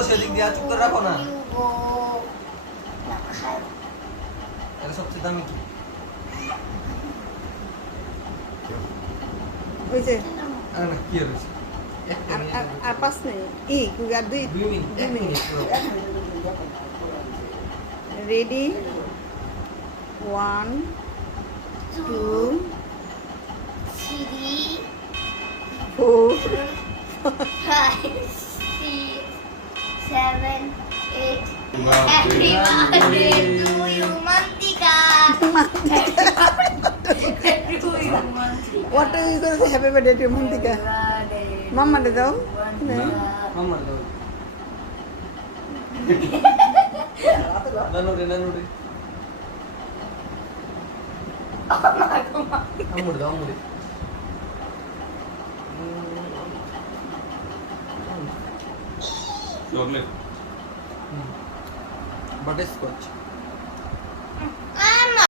তো সেদিক দিয়ে চুপ করে রাখো না। এটা সবচেয়ে দামি কি? ওই যে আরে না কি হয়েছে? একটা নিয়ে যাবো। আর পাঁচ নেই আর দুই 2 মিনিট 1 মিনিট পুরো। রেডি 1 2 3, 4 5, 6, 7, 8. Happy Happy birthday to you, Mantika. Happy to you, Mantika. What are you going to say? Happy birthday to Mantika. Mama did daw. মাম্মা দাও। নানু রে আম্মুর দাও আম্মুর। Chocolate butter Scotch.